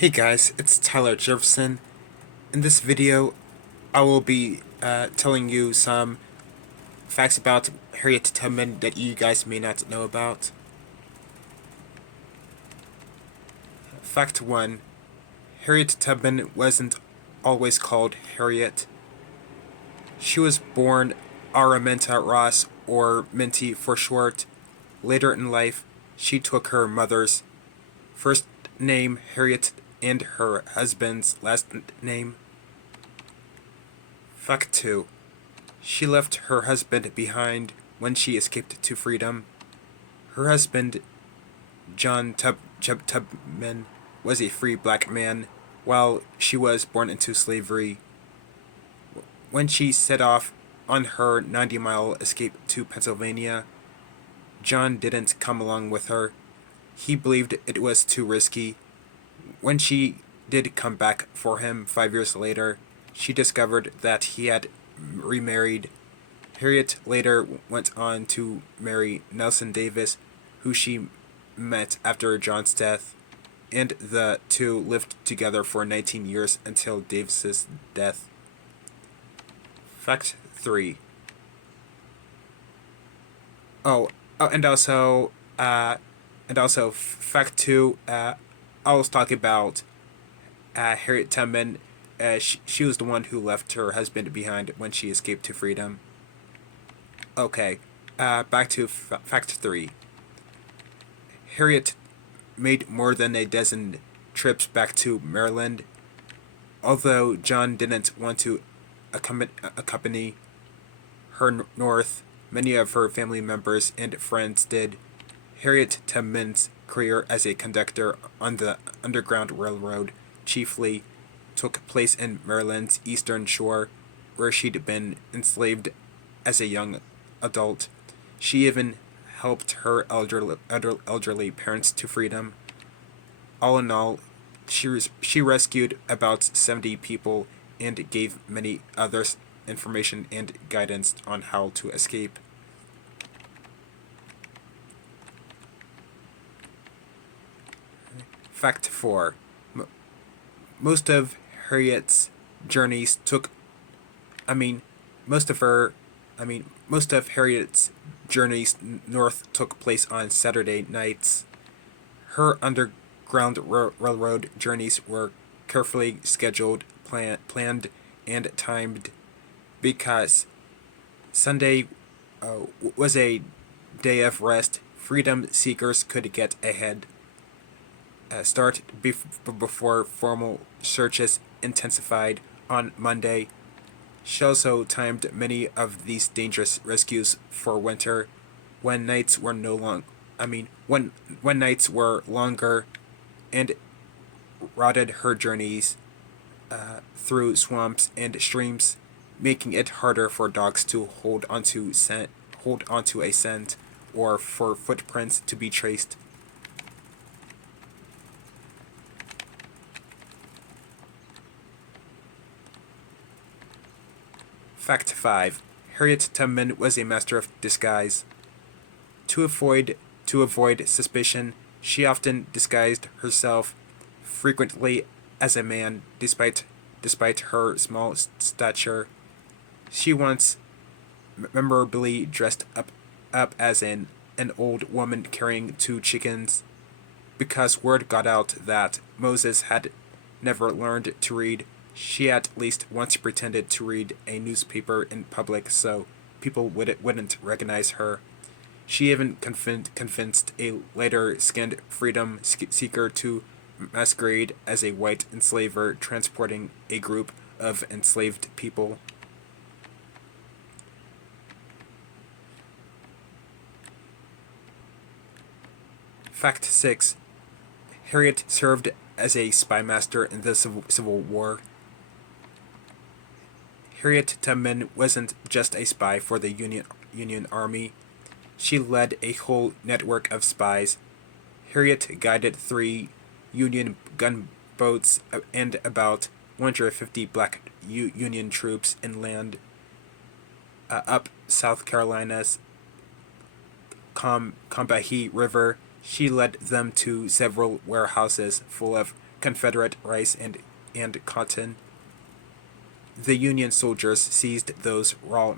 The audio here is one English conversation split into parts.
Hey guys, it's Tyler Jefferson. In this video, I will be telling you some facts about Harriet Tubman that you guys may not know about. Fact 1. Harriet Tubman wasn't always called Harriet. She was born Araminta Ross, or Minty for short. Later in life, she took her mother's first name, Harriet, and her husband's last name. Fact 2. She left her husband behind when she escaped to freedom. Her husband, Tubman, was a free black man while she was born into slavery. When she set off on her 90-mile escape to Pennsylvania, John didn't come along with her. He believed it was too risky. When she did come back for him 5 years later, she discovered that he had remarried. Harriet later went on to marry Nelson Davis, who she met after John's death, and the two lived together for 19 years until Davis's death. Fact 3. Oh, and also, fact 2. I was talking about Harriet Tubman. She was the one who left her husband behind when she escaped to freedom. Okay, back to fact 3. Harriet made more than a dozen trips back to Maryland. Although John didn't want to accompany her north, many of her family members and friends did. Harriet Tubman's career as a conductor on the Underground Railroad chiefly took place in Maryland's Eastern Shore, where she'd been enslaved as a young adult. She even helped her elderly parents to freedom. All in all, she rescued about 70 people and gave many others information and guidance on how to escape. Fact 4. Most of Harriet's journeys took I mean, most of her, most of Harriet's journeys north took place on Saturday nights. Her Underground Railroad journeys were carefully scheduled, planned, and timed because Sunday was a day of rest. Freedom seekers could get ahead start before formal searches intensified on Monday. She also timed many of these dangerous rescues for winter, when nights were no long. When nights were longer, and routed her journeys through swamps and streams, making it harder for dogs to hold onto a scent, or for footprints to be traced. Fact 5. Harriet Tubman was a master of disguise. To avoid suspicion, she often disguised herself, frequently as a man, despite her small stature. She once memorably dressed up as an old woman carrying two chickens, because word got out that Moses had never learned to read. She at least once pretended to read a newspaper in public so people wouldn't recognize her. She even convinced a later skinned freedom seeker to masquerade as a white enslaver transporting a group of enslaved people. Fact 6. Harriet served as a spymaster in the Civil War. Harriet Tubman wasn't just a spy for the Union Army. She led a whole network of spies. Harriet guided 3 Union gunboats and about 150 black Union troops inland up South Carolina's Combahee River. She led them to several warehouses full of Confederate rice and cotton. The Union soldiers seized those raw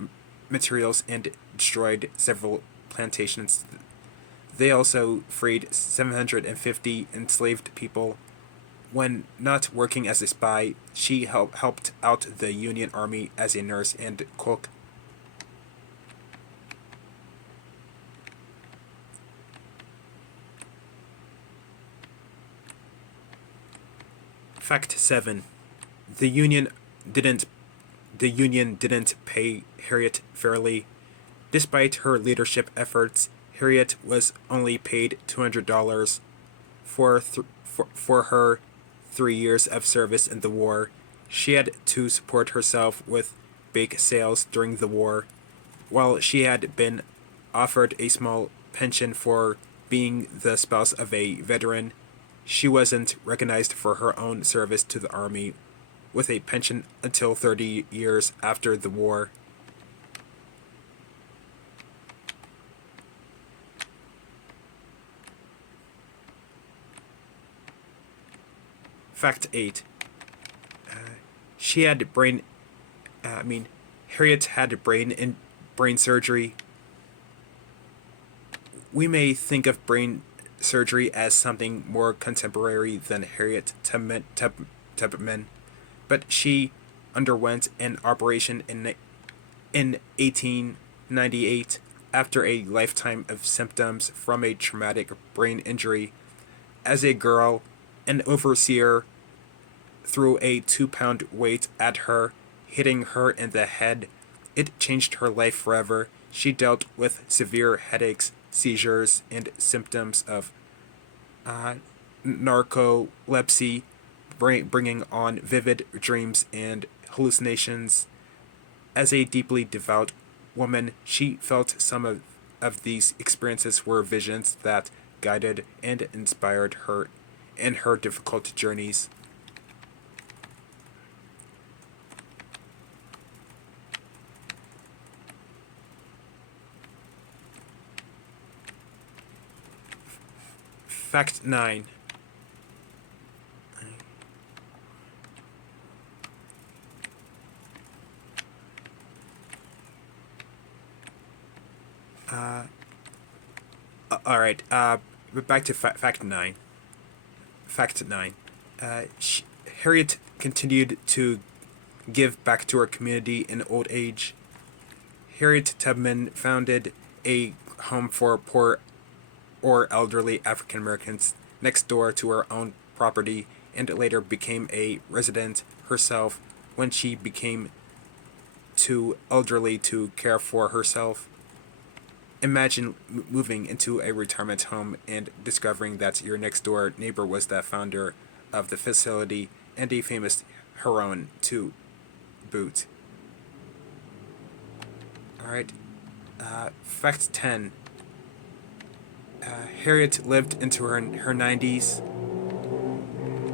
materials and destroyed several plantations. They also freed 750 enslaved people. When not working as a spy, she helped out the Union Army as a nurse and cook. Fact 7. The Union didn't the Union didn't pay Harriet fairly. Despite her leadership efforts, Harriet was only paid $200 for her 3 years of service in the war. She had to support herself with bake sales during the war. While she had been offered a small pension for being the spouse of a veteran, she wasn't recognized for her own service to the Army, with a pension until 30 years after the war. Fact 8. She had brain. Harriet had brain surgery. We may think of brain surgery as something more contemporary than Harriet Tubman, but she underwent an operation in 1898 after a lifetime of symptoms from a traumatic brain injury. As a girl, an overseer threw a 2-pound weight at her, hitting her in the head. It changed her life forever. She dealt with severe headaches, seizures, and symptoms of narcolepsy, bringing on vivid dreams and hallucinations. As a deeply devout woman, she felt some of these experiences were visions that guided and inspired her in her difficult journeys. Fact 9. Alright, back to fact 9. Fact 9. Harriet continued to give back to her community in old age. Harriet Tubman founded a home for poor or elderly African Americans next door to her own property, and later became a resident herself when she became too elderly to care for herself. Imagine moving into a retirement home and discovering that your next door neighbor was the founder of the facility and a famous heroine to boot. Alright, fact 10. Harriet lived into her 90s.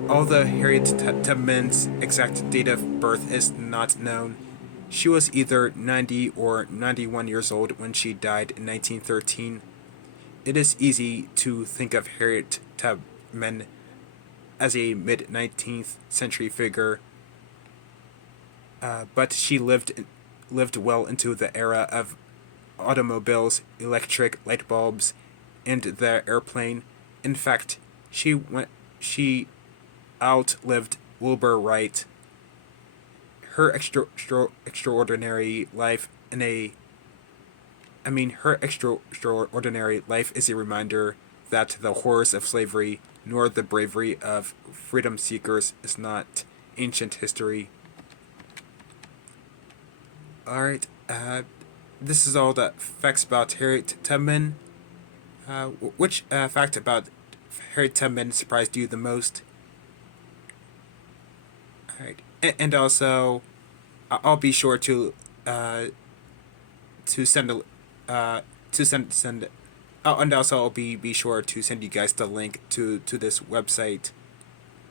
Although Harriet Tubman's exact date of birth is not known, she was either 90 or 91 years old when she died in 1913. It is easy to think of Harriet Tubman as a mid-19th century figure, but she lived well into the era of automobiles, electric light bulbs, and the airplane. In fact, she outlived Wilbur Wright. Her extraordinary life extraordinary life is a reminder that the horrors of slavery nor the bravery of freedom seekers is not ancient history. Alright, this is all the facts about Harriet Tubman. Which fact about Harriet Tubman surprised you the most? Alright, and also, I'll be sure to send a to send oh, and also I'll be sure to send you guys the link to this website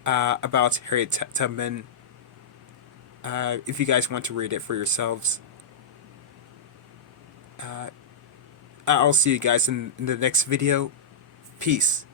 about Harriet Tubman, if you guys want to read it for yourselves. I'll see you guys in the next video. Peace.